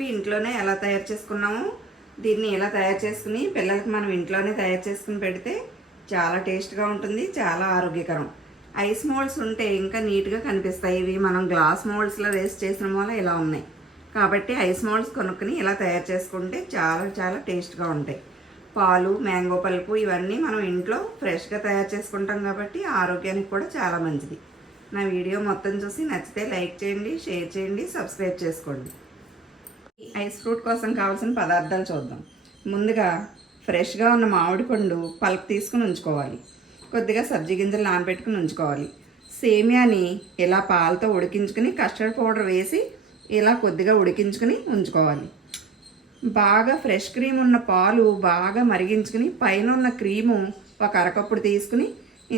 కుల్ఫీ ఇంట్లోనే ఎలా తయారు చేసుకున్నాము, దీన్ని ఎలా తయారు చేసుకుని పిల్లలకి మనం ఇంట్లోనే తయారు చేసుకుని పెడితే చాలా టేస్ట్గా ఉంటుంది, చాలా ఆరోగ్యకరం. ఐస్ మోల్డ్స్ ఉంటే ఇంకా నీట్గా కనిపిస్తాయి. ఇవి మనం గ్లాస్ మోల్డ్స్లో వేస్ట్ చేసిన వల్ల ఇలా ఉన్నాయి. కాబట్టి ఐస్ మోల్డ్స్ కొనుక్కుని ఇలా తయారు చేసుకుంటే చాలా చాలా టేస్ట్గా ఉంటాయి. పాలు, మ్యాంగో పల్పు ఇవన్నీ మనం ఇంట్లో ఫ్రెష్గా తయారు చేసుకుంటాం కాబట్టి ఆరోగ్యానికి కూడా చాలా మంచిది. నా వీడియో మొత్తం చూసి నచ్చితే లైక్ చేయండి, షేర్ చేయండి, సబ్స్క్రైబ్ చేసుకోండి. ఐస్ ఫ్రూట్ కోసం కావాల్సిన పదార్థాలు చూద్దాం. ముందుగా ఫ్రెష్గా ఉన్న మామిడి పండు పల్ప్ తీసుకుని ఉంచుకోవాలి. కొద్దిగా సబ్జీ గింజలు నానబెట్టుకుని ఉంచుకోవాలి. సేమియాని ఇలా పాలతో ఉడికించుకుని కస్టర్డ్ పౌడర్ వేసి ఇలా కొద్దిగా ఉడికించుకుని ఉంచుకోవాలి. బాగా ఫ్రెష్ క్రీమ్ ఉన్న పాలు బాగా మరిగించుకుని పైన ఉన్న క్రీము ఒక అరకప్పుడు తీసుకుని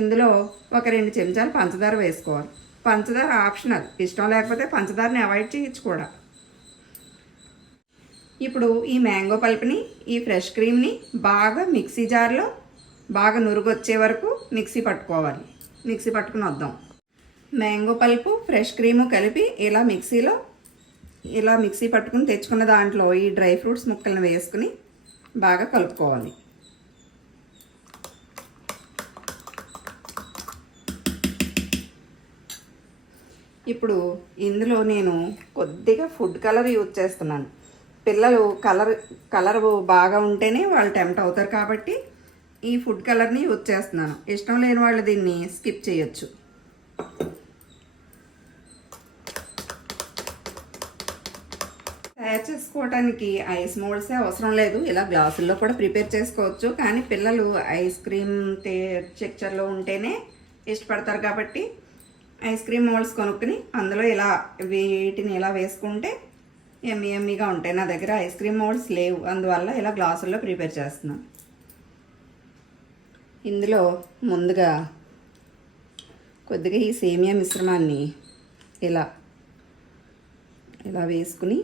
ఇందులో ఒక 2 చెంచాలు పంచదార వేసుకోవాలి. పంచదార ఆప్షనల్, ఇష్టం లేకపోతే పంచదారని అవాయిడ్ చేయొచ్చు కూడా. ఇప్పుడు ఈ మ్యాంగో పల్ప్ని, ఈ ఫ్రెష్ క్రీమ్ని బాగా మిక్సీ జార్లో బాగా నురుగు వచ్చే వరకు మిక్సీ పట్టుకోవాలి. మిక్సీ పట్టుకుని వద్దాం. మ్యాంగో పల్పు, ఫ్రెష్ క్రీము కలిపి ఇలా మిక్సీ పట్టుకుని తెచ్చుకున్న దాంట్లో ఈ డ్రై ఫ్రూట్స్ ముక్కలను వేసుకుని బాగా కలుపుకోవాలి. ఇప్పుడు ఇందులో నేను కొద్దిగా ఫుడ్ కలర్ యూజ్ చేస్తున్నాను. పిల్లలు కలర్ బాగా ఉంటేనే వాళ్ళు టెంప్ట్ అవుతారు కాబట్టి ఈ ఫుడ్ కలర్ని యూజ్ చేస్తున్నాను. ఇష్టం లేని వాళ్ళు దీన్ని స్కిప్ చేయొచ్చు. తయారు చేసుకోవడానికి ఐస్ మోల్డ్సే అవసరం లేదు, ఇలా గ్లాసుల్లో కూడా ప్రిపేర్ చేసుకోవచ్చు. కానీ పిల్లలు ఐస్ క్రీమ్ టెక్స్చర్లో ఉంటేనే ఇష్టపడతారు కాబట్టి ఐస్ క్రీమ్ మోల్డ్స్ కొనుక్కుని అందులో వీటిని ఇలా వేసుకుంటే ఎమ్మీగా ఉంటాయి. నా దగ్గర ఐస్ క్రీమ్ మోల్డ్స్ లేవు, అందువల్ల ఇలా గ్లాసుల్లో ప్రిపేర్ చేస్తున్నాను. ఇందులో ముందుగా కొద్దిగా ఈ సేమియా మిశ్రమాన్ని ఇలా వేసుకుని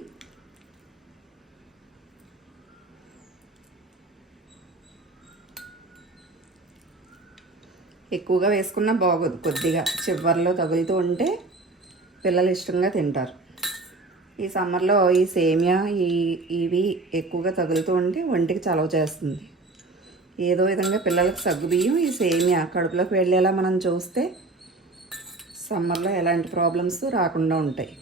ఎక్కువగా వేసుకున్నా బాగోదు, కొద్దిగా చివర్లో తగులుతూ ఉంటే పిల్లలు ఇష్టంగా తింటారు. ఈ సమ్మర్లో ఈ సేమియా ఇవి ఎక్కువగా తగులుతూ ఉంటే ఒంటికి చలవ చేస్తుంది. ఏదో విధంగా పిల్లలకు సగ్గుబియ్యం, ఈ సేమియా కడుపులోకి వెళ్ళేలా మనం చూస్తే సమ్మర్లో ఎలాంటి ప్రాబ్లమ్స్ రాకుండా ఉంటాయి.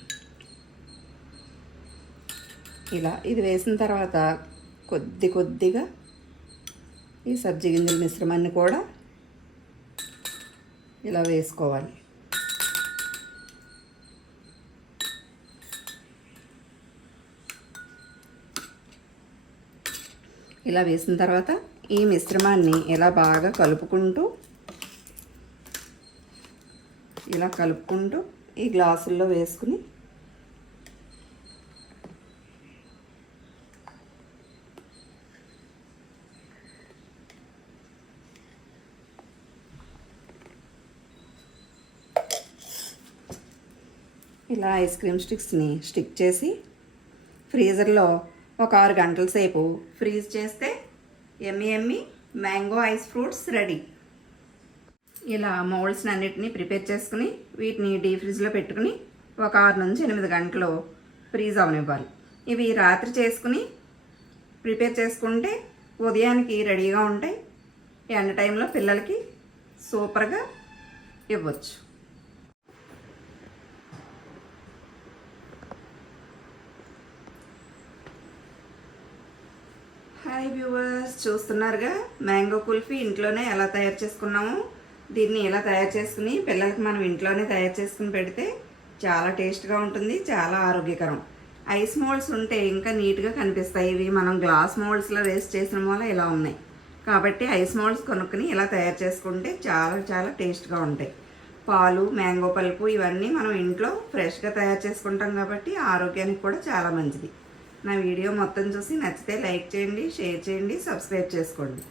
ఇది వేసిన తర్వాత కొద్దిగా ఈ సబ్జీ గింజల మిశ్రమాన్ని కూడా ఇలా వేసుకోవాలి. ఇలా వేసిన తర్వాత ఈ మిశ్రమాన్ని ఇలా బాగా కలుపుకుంటూ ఈ గ్లాసుల్లో వేసుకుని ఇలా ఐస్ క్రీమ్ స్టిక్స్ని స్టిక్ చేసి ఫ్రీజర్లో ఒక 6 గంటల సేపు ఫ్రీజ్ చేస్తే Emmy mango ice fruits ready. ఇలా మోల్డ్స్ని అన్నిటినీ ప్రిపేర్ చేసుకుని వీటిని డీప్ ఫ్రిడ్జ్లో పెట్టుకుని ఒక 6 నుంచి 8 గంటలు ఫ్రీజ్ అవనివ్వాలి. ఇవి రాత్రి చేసుకుని ప్రిపేర్ చేసుకుంటే ఉదయానికి రెడీగా ఉంటాయి. ఎండ టైంలో పిల్లలకి సూపర్గా ఇవ్వచ్చు. హాయ్ వ్యూవర్స్, చూస్తున్నారుగా మ్యాంగో కుల్ఫీ ఇంట్లోనే ఎలా తయారు చేసుకున్నాము. దీన్ని ఎలా తయారు చేసుకుని పిల్లలకి మనం ఇంట్లోనే తయారు చేసుకుని పెడితే చాలా టేస్ట్గా ఉంటుంది, చాలా ఆరోగ్యకరం. ఐస్ మోల్డ్స్ ఉంటే ఇంకా నీట్గా కనిపిస్తాయి. ఇవి మనం గ్లాస్ మోల్డ్స్లో వేస్ట్ చేసిన వల్ల ఇలా ఉన్నాయి. కాబట్టి ఐస్ మోల్డ్స్ కొనుక్కుని ఇలా తయారు చేసుకుంటే చాలా చాలా టేస్ట్గా ఉంటాయి. పాలు, మ్యాంగో పల్పు ఇవన్నీ మనం ఇంట్లో ఫ్రెష్గా తయారు చేసుకుంటాం కాబట్టి ఆరోగ్యానికి కూడా చాలా మంచిది. నా వీడియో మొత్తం చూసి నచ్చితే లైక్ చేయండి, షేర్ చేయండి, సబ్స్క్రైబ్ చేసుకోండి.